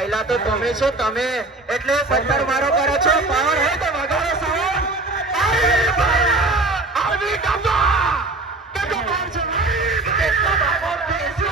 બાયલા તો તમે છો તમે એટલે પથ્થર મારો કરો છો પાવર હોય તો વગાડો સાઉન્ડ આવી બાયલા આવી ડબ્બા કેટલો પાવર છે કેટલો પાવર કેસી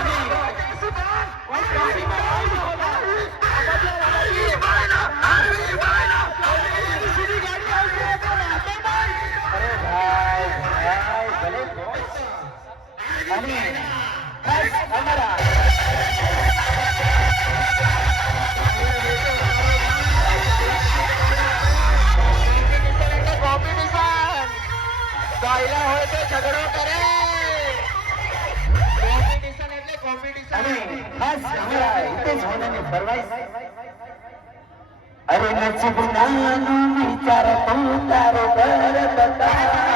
બાયલા હોય તો ઝઘડો કરે કોમ્પિટિશન એટલે કોમ્પિટિશન ખાસ અમારા હિતેશ ભાઈની ફરમાઈશ અરે નસીબ નાનો વિચાર તું તારો ઘર બતા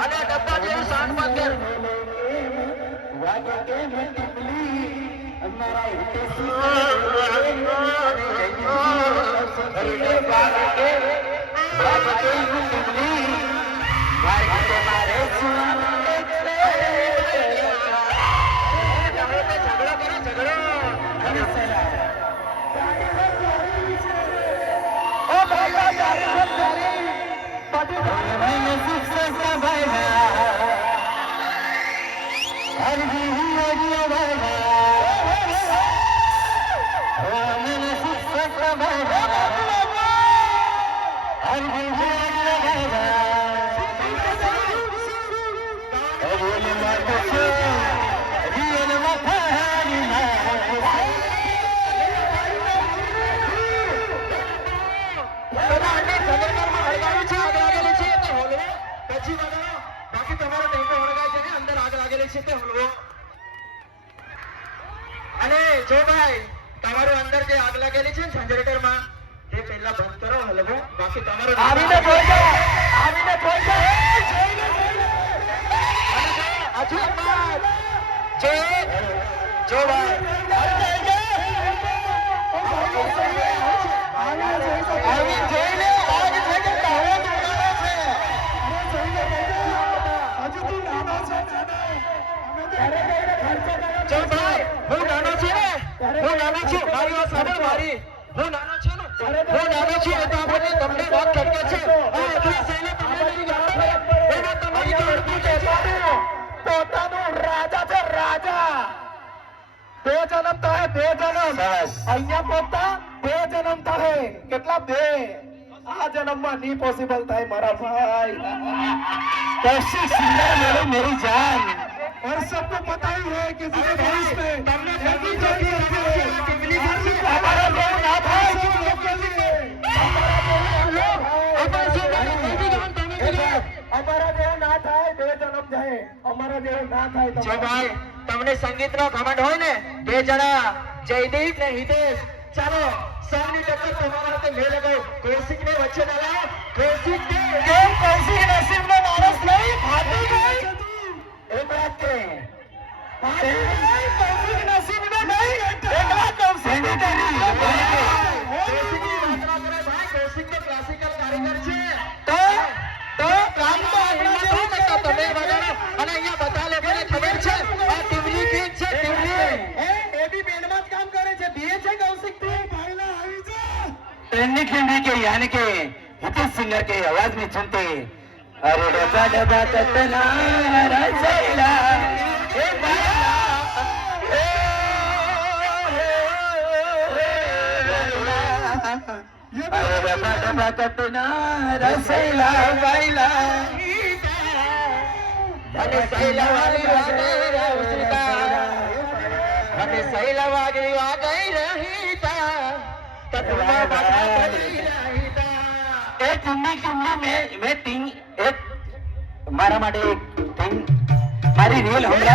અને ડબ્બા જેવું શાન બંધ કર વાગે કે મલ્ટીપ્લી અમારા હિતેશ અને જો ભાઈ તમારું અંદર જે આગ લાગેલી છે જનરેટર માં તે પહેલા બંધ કરો હલવો બાકી તમારું આવીને બોલ જા આવીને બોલ જા હજુ એક વાત જો ભાઈ હું નાનો છું મારી વાત સાંભળ મારી હું નાનો છું એ તો આપણે તમને વાત કરીએ છે પોતાનો રાજા છે રાજા બે જન્મ થાય બે જન્મ અહીંયા પોતા બે જન્મ થાય કેટલા બે આ જન્મમાં નહીં પોસિબલ થાય મારા ભાઈ कैसी सुंदर मेरी मेरी जान और सबको पता ही है कि जिसे भविष्य में તમને જલ્દી જલ્દી ટિમલી કરશે हमारा देव ना था અમારા દેવ ના થાય બે જન્મ જાય અમારા દેવ ના થાય જો ભાઈ તમને સંગીતનો ઘમંડ હોય ને બે જણા જયદીપ ને હિતેશ ચાલો સામની ટક્કર તમારા હાથે મેં લગાવ કૌશિક ને વચ્ચે ના લાવો કૌશિક ને કેમ કૌશિક નસીબ નો માણસ નહીં ફાટી ગઈ એક વાત કે કૌશિક નસીબ નો નહીં એકલા કૌશિક ની કૌશિકની વાત ના કરે ભાઈ કૌશિક તો ક્લાસિકલ કારીગર છે તો કામ તો આપણા જેવું તમે વગાડો અને અહીંયા બધા લોકોને ખબર છે આ ટીમલી ગીત છે ટીમલી એ બી બેન્ડમાં જ કામ કરે છે બે છે કૌશિક તો ભાઈલા આવી જા ट्रेंडी खिंडी के यानी के हितेश सिंगर के आवाज में सुनते अरे डबा डबा कतना रसैला ए बाला अरे डबा डबा कतना रसैला बाला અને સૈલા વાળી વાગે રહીતા અને સૈલા વાળી વાગે રહીતા તતુમાં બાબા પડી રહીતા एक मैं टिंग एक मारा माटे एक टिंग मारी रील हमला